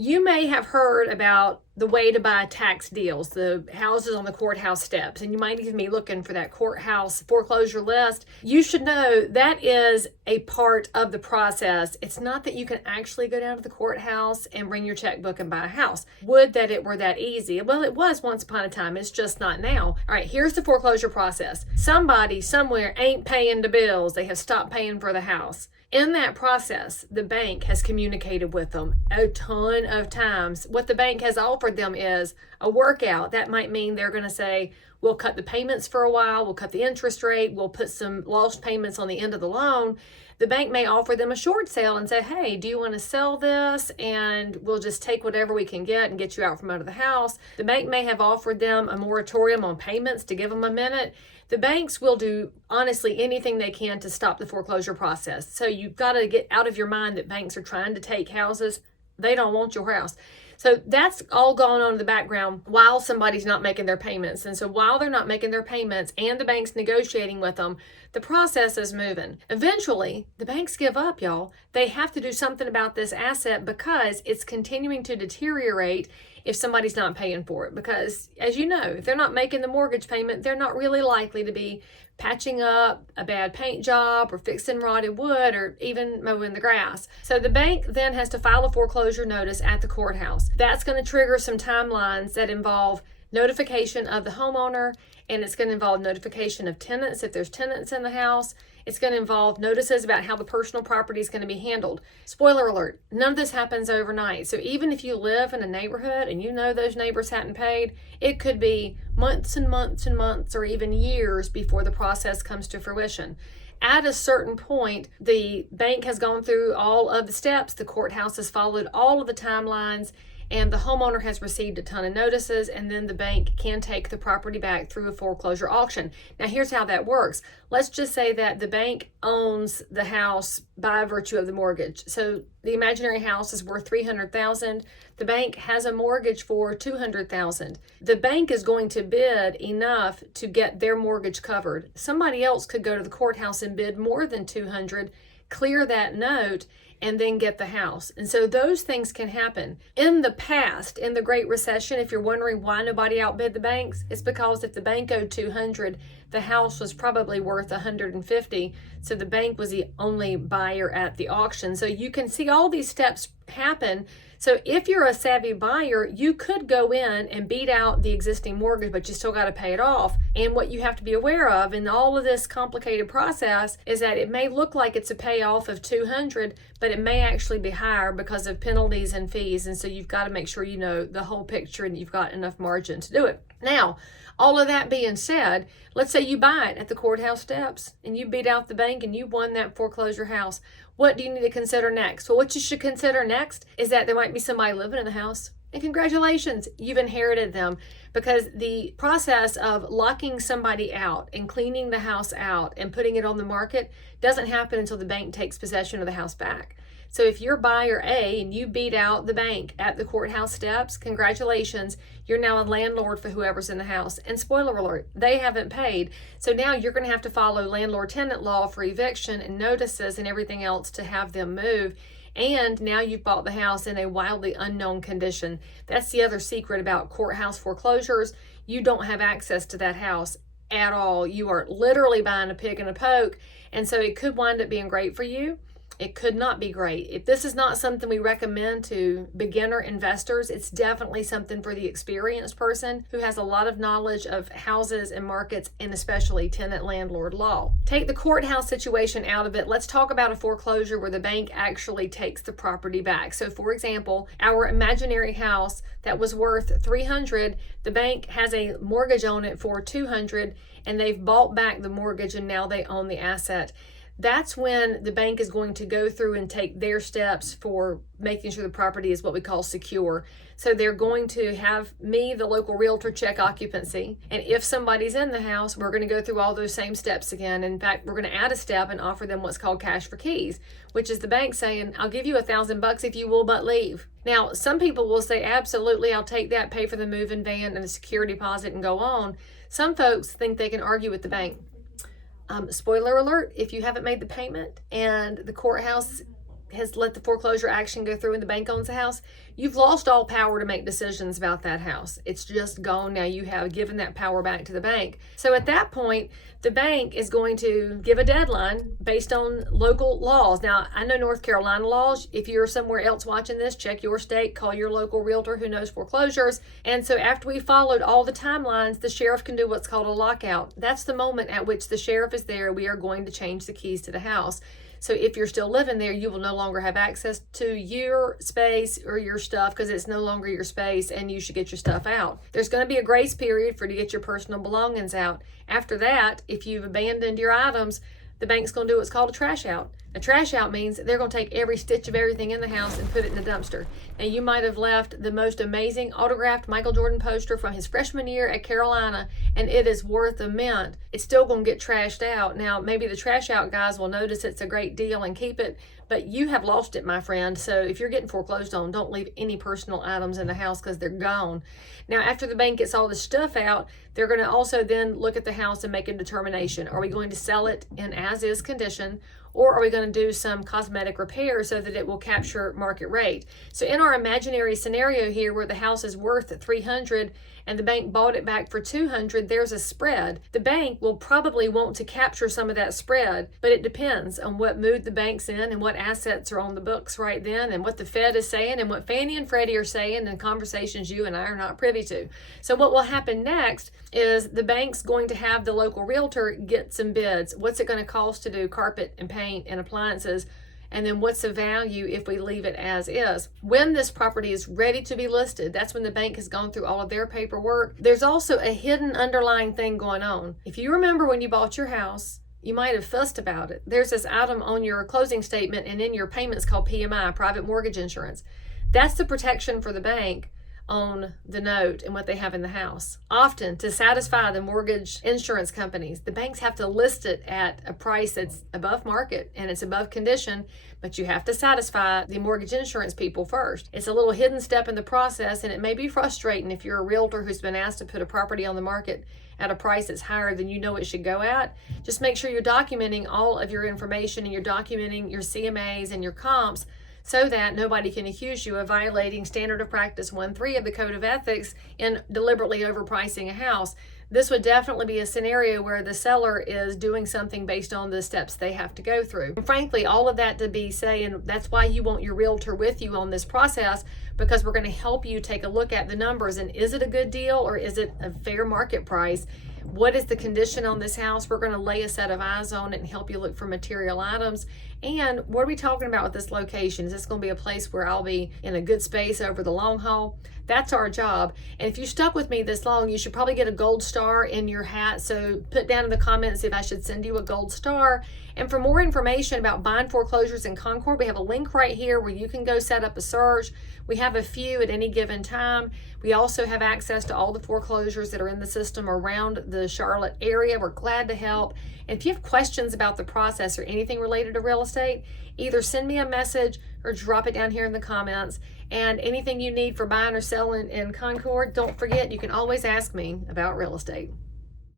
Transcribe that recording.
You may have heard about the way to buy tax deals, the houses on the courthouse steps, and you might even be looking for that courthouse foreclosure list. You should know that is a part of the process. It's not that you can actually go down to the courthouse and bring your checkbook and buy a house. Would that it were that easy. Well, it was once upon a time. It's just not now. All right, here's the foreclosure process. Somebody somewhere ain't paying the bills. They have stopped paying for the house. In that process, the bank has communicated with them a ton of times. What the bank has offered them is a workout. That might mean they're going to say, we'll cut the payments for a while, we'll cut the interest rate, we'll put some lost payments on the end of the loan. The bank may offer them a short sale and say, hey, do you want to sell this? And we'll just take whatever we can get and get you out from under the house. The bank may have offered them a moratorium on payments to give them a minute. The banks will do, honestly, anything they can to stop the foreclosure process. So you've got to get out of your mind that banks are trying to take houses. They don't want your house. So that's all going on in the background while somebody's not making their payments. And so while they're not making their payments and the bank's negotiating with them, the process is moving. Eventually, the banks give up, y'all. They have to do something about this asset because it's continuing to deteriorate if somebody's not paying for it. Because, as you know, if they're not making the mortgage payment, they're not really likely to be patching up a bad paint job or fixing rotted wood or even mowing the grass. So the bank then has to file a foreclosure notice at the courthouse. That's going to trigger some timelines that involve notification of the homeowner, and it's going to involve notification of tenants if there's tenants in the house. It's going to involve notices about how the personal property is going to be handled. Spoiler alert, none of this happens overnight. So even if you live in a neighborhood and you know those neighbors hadn't paid, it could be months and months and months or even years before the process comes to fruition. At a certain point, the bank has gone through all of the steps, the courthouse has followed all of the timelines, and the homeowner has received a ton of notices, and then the bank can take the property back through a foreclosure auction. Now, here's how that works. Let's just say that the bank owns the house by virtue of the mortgage. So the imaginary house is worth $300,000. The bank has a mortgage for $200,000. The bank is going to bid enough to get their mortgage covered. Somebody else could go to the courthouse and bid more than $200,000, clear that note, and then get the house. And so those things can happen. In the past, in the Great Recession, if you're wondering why nobody outbid the banks, it's because if the bank owed $200,000, the house was probably worth $150,000. So the bank was the only buyer at the auction. So you can see all these steps happen. So if you're a savvy buyer, you could go in and beat out the existing mortgage, but you still got to pay it off. And what you have to be aware of in all of this complicated process is that it may look like it's a payoff of $200,000, but it may actually be higher because of penalties and fees. And so you've got to make sure you know the whole picture and you've got enough margin to do it. Now, all of that being said, let's say you buy it at the courthouse steps and you beat out the bank and you won that foreclosure house. What do you need to consider next? Well, what you should consider next is that there might be somebody living in the house. And congratulations, you've inherited them, because the process of locking somebody out and cleaning the house out and putting it on the market doesn't happen until the bank takes possession of the house back. So if you're buyer A and you beat out the bank at the courthouse steps, congratulations, you're now a landlord for whoever's in the house. And spoiler alert, they haven't paid. So now you're going to have to follow landlord-tenant law for eviction and notices and everything else to have them move. And now you've bought the house in a wildly unknown condition. That's the other secret about courthouse foreclosures. You don't have access to that house at all. You are literally buying a pig in a poke. And so it could wind up being great for you. It could not be great. If this is not something we recommend to beginner investors, it's definitely something for the experienced person who has a lot of knowledge of houses and markets, and especially tenant landlord law. Take the courthouse situation out of it. Let's talk about a foreclosure where the bank actually takes the property back. So for example, our imaginary house that was worth $300,000, the bank has a mortgage on it for $200,000, and they've bought back the mortgage and now they own the asset. That's when the bank is going to go through and take their steps for making sure the property is what we call secure. So they're going to have me, the local realtor, check occupancy. And if somebody's in the house, we're going to go through all those same steps again. In fact, we're going to add a step and offer them what's called cash for keys, which is the bank saying, I'll give you $1,000 if you will but leave. Now, some people will say, absolutely, I'll take that, pay for the moving van and a security deposit and go on. Some folks think they can argue with the bank. Spoiler alert, if you haven't made the payment and the courthouse has let the foreclosure action go through and the bank owns the house, you've lost all power to make decisions about that house. It's just gone now. You have given that power back to the bank. So at that point, the bank is going to give a deadline based on local laws. Now, I know North Carolina laws. If you're somewhere else watching this, check your state, call your local realtor who knows foreclosures. And so after we followed all the timelines, the sheriff can do what's called a lockout. That's the moment at which the sheriff is there. We are going to change the keys to the house. So if you're still living there, you will no longer have access to your space or your stuff because it's no longer your space and you should get your stuff out. There's going to be a grace period for you to get your personal belongings out. After that, if you've abandoned your items, the bank's going to do what's called a trash out. A trash out means they're going to take every stitch of everything in the house and put it in the dumpster. Now, you might have left the most amazing autographed Michael Jordan poster from his freshman year at Carolina, and it is worth a mint. It's still going to get trashed out. Now, maybe the trash out guys will notice it's a great deal and keep it, but you have lost it, my friend. So if you're getting foreclosed on, don't leave any personal items in the house because they're gone. Now, after the bank gets all the stuff out, they're going to also then look at the house and make a determination. Are we going to sell it in as-is condition, or are we going to do some cosmetic repair so that it will capture market rate? So in our imaginary scenario here where the house is worth $300 and the bank bought it back for $200, there's a spread. The bank will probably want to capture some of that spread, but it depends on what mood the bank's in and what assets are on the books right then and what the Fed is saying and what Fannie and Freddie are saying and conversations you and I are not privy to. So what will happen next is the bank's going to have the local realtor get some bids. What's it going to cost to do carpet and paint and appliances? And then what's the value if we leave it as is? When this property is ready to be listed, that's when the bank has gone through all of their paperwork. There's also a hidden underlying thing going on. If you remember when you bought your house, you might have fussed about it. There's this item on your closing statement and in your payments called PMI, private mortgage insurance. That's the protection for the bank on the note and what they have in the house. Often, to satisfy the mortgage insurance companies, the banks have to list it at a price that's above market and it's above condition, but you have to satisfy the mortgage insurance people first. It's a little hidden step in the process, and it may be frustrating if you're a realtor who's been asked to put a property on the market at a price that's higher than you know it should go at. Just make sure you're documenting all of your information and you're documenting your CMAs and your comps so that nobody can accuse you of violating standard of practice 1.3 of the Code of Ethics in deliberately overpricing a house. This would definitely be a scenario where the seller is doing something based on the steps they have to go through. And frankly, all of that to be saying, that's why you want your realtor with you on this process, because we're going to help you take a look at the numbers and is it a good deal or is it a fair market price? What is the condition on this house? We're going to lay a set of eyes on it and help you look for material items. And what are we talking about with this location? Is this going to be a place where I'll be in a good space over the long haul? That's our job. And if you stuck with me this long, you should probably get a gold star in your hat. So put down in the comments if I should send you a gold star. And for more information about buying foreclosures in Concord, we have a link right here where you can go set up a search. We have a few at any given time. We also have access to all the foreclosures that are in the system around the Charlotte area. We're glad to help. And if you have questions about the process or anything related to real estate, either send me a message or drop it down here in the comments. And anything you need for buying or selling in Concord, don't forget, you can always ask me about real estate.